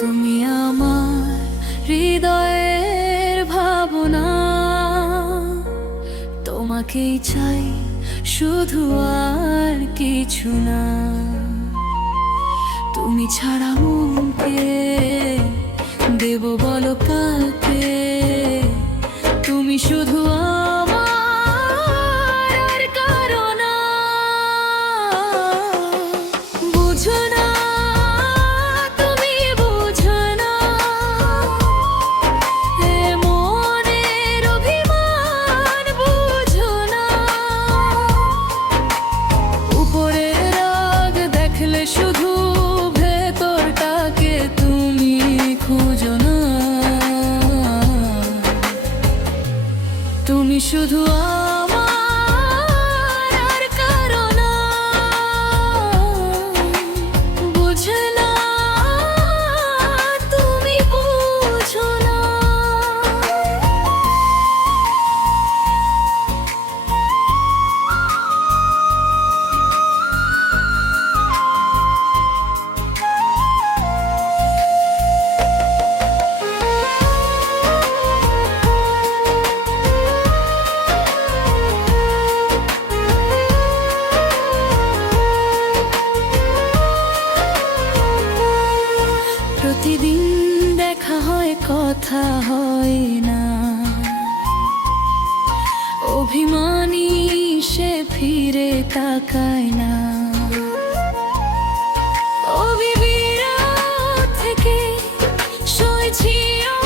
তুমি আমার হৃদয়ের ভাবনা, তোমাকেই চাই শুধু, আর কিছু না। তুমি ছাড়া মনকে দেব বলো কাকে, তুমি শুধু আমার, আর কারো না। বুঝো না, তুমি বুঝো না, এ মনের অভিমান বুঝো না। উপরে রাগ দেখলে শুধু, ভেতরটাকে তুমি খুঁজো না। তুমি শুধু আমার, আর কারো না। বুঝে না, তুমি বুঝো না। প্রতিদিন দেখা হয়, কথা হয় না। অভিমানী সে ফিরে তাকায় না। অবিবিরত থেকে সইছি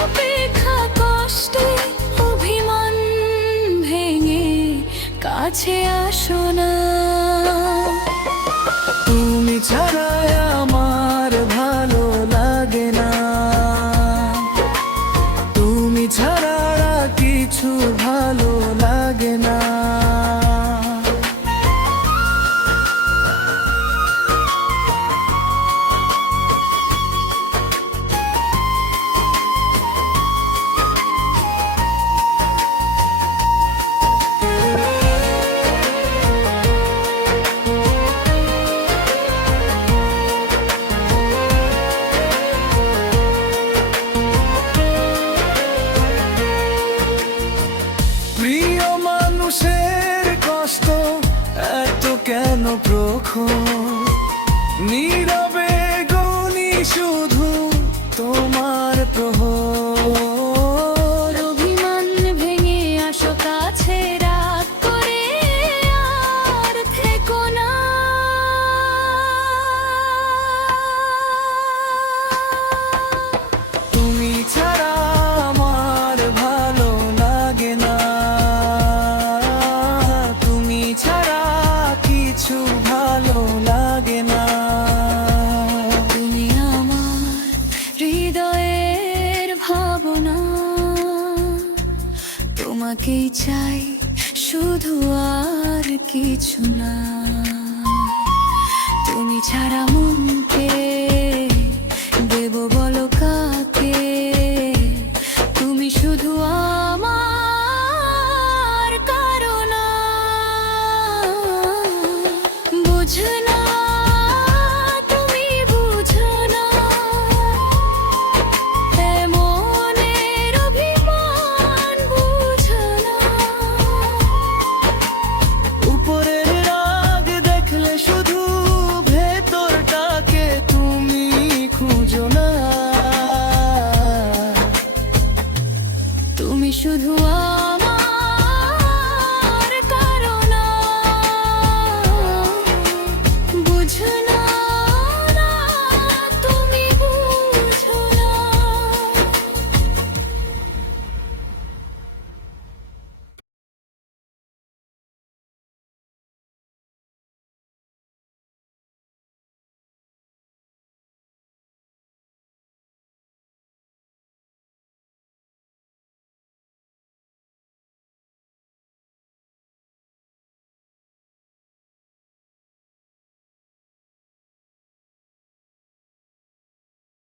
অপেক্ষা কষ্টে, অভিমান ভেঙে কাছে আসো না। তুমি ছাড়া আমার ভালো লাগে না, তুমি ছাড়া কিছু ভালো লাগে না। প্রিয় মানুষের কষ্ট এত কেন প্রখর, নীরবে গুনি শুধু তোমার প্রহর। অভিমান ভেঙে আসো কাছে, রাগ করে আর থেকো না। তুমি ছাড়া আমার ভালো লাগে না, তুমি ছাড়া কিছু ভালো লাগে না। তুমি আমার হৃদয়ের ভাবনা, তোমাকেই চাই শুধু, আর কিছু না। তুমি ছাড়া মনকে